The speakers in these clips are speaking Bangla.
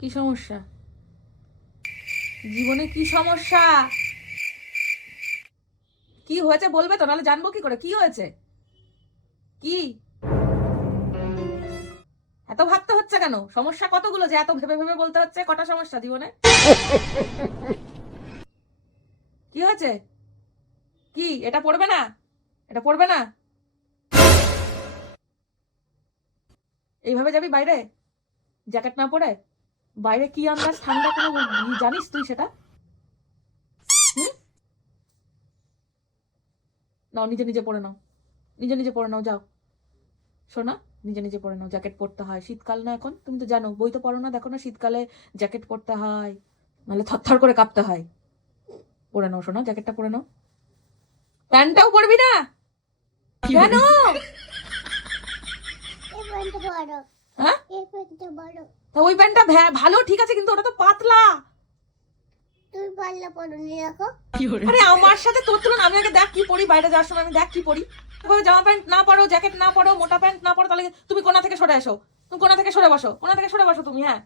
কি সমস্যা জীবনে? কি সমস্যা? কি হয়েছে বলবে তো, নাহলে জানবো কি করে কি হয়েছে। কি এত ভাবতে হচ্ছে কেন? সমস্যা কতগুলো যে এত ভেবে ভেবে বলতে হচ্ছে? কটা সমস্যা জীবনে? কি হয়েছে? কি এটা পড়বে না? এটা পড়বে না? এইভাবে যাবি বাইরে জ্যাকেট না পরে? বাইরে কি আন্দাজ ঠান্ডা কোনো জানিস তুই সেটা? হুম, নাও নিজে নিজে পরে নাও, নিজে নিজে পরে নাও, যাও শোনা, নিজে নিজে পরে নাও। জ্যাকেট পরতে হয়, শীতকাল না এখন, তুমি তো জানো, বই তো পড়ো না, দেখো না শীতকালে জ্যাকেট পরতে হয়, নাহলে থরথর করে কাঁপতে হয়। পরে নাও শোনা, জ্যাকেটটা পরে নাও। প্যান্টটাও পরবি না কেন? হ্যাঁ, তা ওই প্যান্টটা ভালো ঠিক আছে, কিন্তু ওটা তো পাতলা। তুই পারলে পড়নি দেখো। আরে আমার সাথে তোর তুলনা? আমি আগে দেখ কি পরি, বাইরে যাওয়ার সময় আমি দেখ কি পরি। জামা প্যান্ট না পরো, জ্যাকেট না পরো, মোটা প্যান্ট না পরো, তাহলে তুমি কোনা থেকে সরে আসো, তুমি কোনা থেকে সরে বসো, কোনা থেকে সরে বসো তুমি। হ্যাঁ,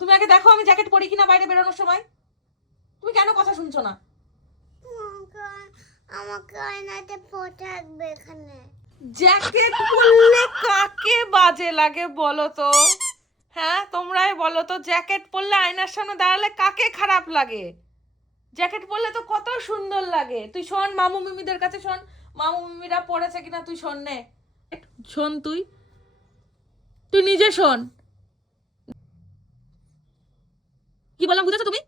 তুমি আগে দেখো আমি জ্যাকেট পরি কিনা বাইরে বেরোনোর সময়। তুমি কেন কথা শুনছো না? আমাকে আয়নাতে পড়ে থাকবে এখানে। জ্যাকেট পরলে কাকে বাজে লাগে বলো তো? হ্যাঁ, তোমরাই বলো তো, জ্যাকেট পরলে আয়নার সামনে দাঁড়ালে কাকে খারাপ লাগে? জ্যাকেট পরলে তো কত সুন্দর লাগে। তুই শোন মামু মিমিদের কাছে শোন, মামু মিমিরা পড়েছে কিনা তুই শোন নে, শোন তুই, তুই নিজে শোন। কি বললাম বুঝেছো তুমি?